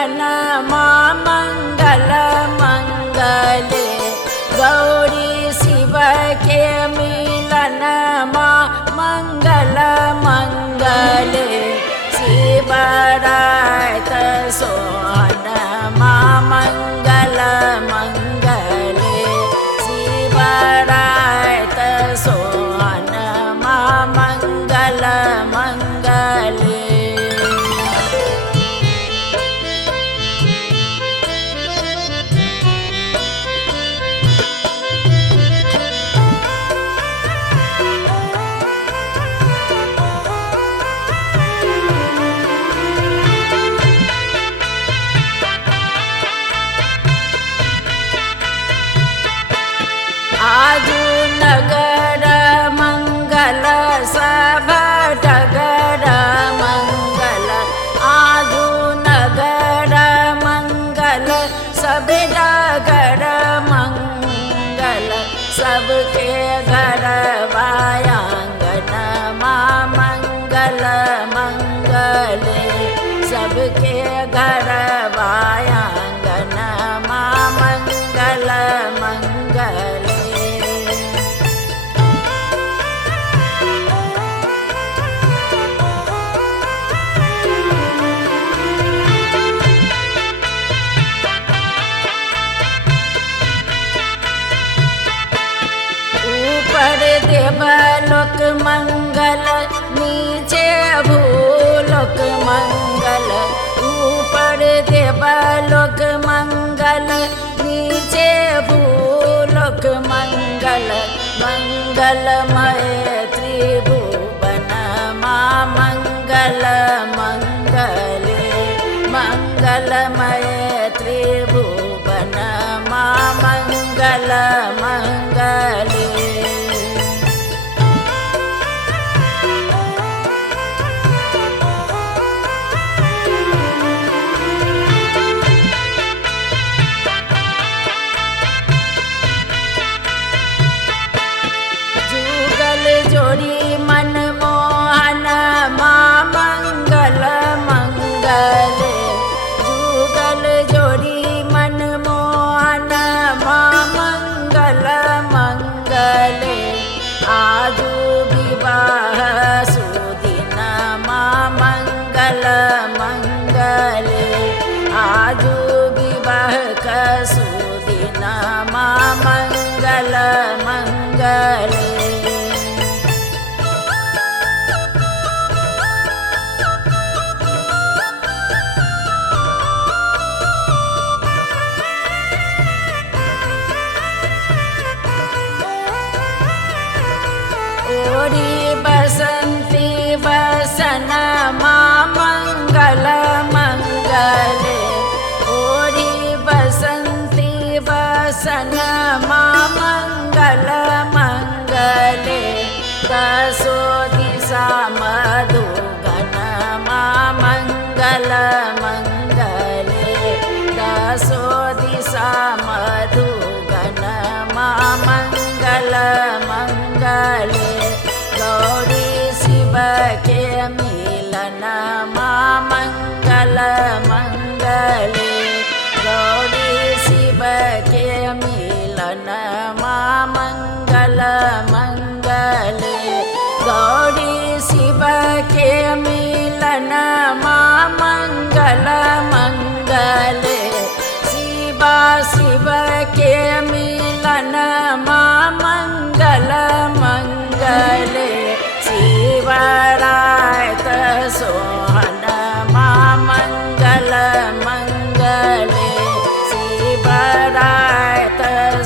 मिलन मा मंगल मंगले गौरी शिव के मिलन मा मंगल मंगले शिवरात सोहन मा मंगल मंगले शिवरात सोहन मा मंगल मंगले आजू नगर मंगल सब डगर मंगल आजू नगर मंगल सब डगर मंगल सबके घर आंगन माँ मंगल मंगले सबके घर आंगन माँ मंगल मंगले ऊपर देवलोक मंगल नीचे भूलोक मंगल ऊपर देवलोक मंगल नीचे भूलोक मंगल मंगलमय त्रिभुवन माँ मंगल मंगले मंगलमय त्रिभुवन माँ मंगल मंगले जोड़ी मनमोहन माँ मंगल मंगले जुगल जोड़ी मनमोहन माँ मंगल मंगले आजू विवाह सुदिन माँ मंगल मंगले आजू विवाह का सुदिन माँ मंगल मंगले ओरी बसंती बसन माँ मंगल मंगले ओरी बसंती बसन माँ मंगल मंगले दसो दिशा मधुगन माँ मंगल मंगले दसो दिशा मधुगन माँ मंगल मंगले गौरी शिव के मिलन माँ मंगल मंगले गौरी शिव के मिलन माँ मंगल मंगले गौरी शिव के मिलन माँ मंगल मंगले शिवा शिव के मिलन माँ मंगल मंगले शिवरात सोहन माँ मंगल मंगले शिवरात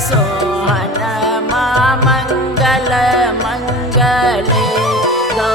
सोहन माँ मंगल मंगले गौ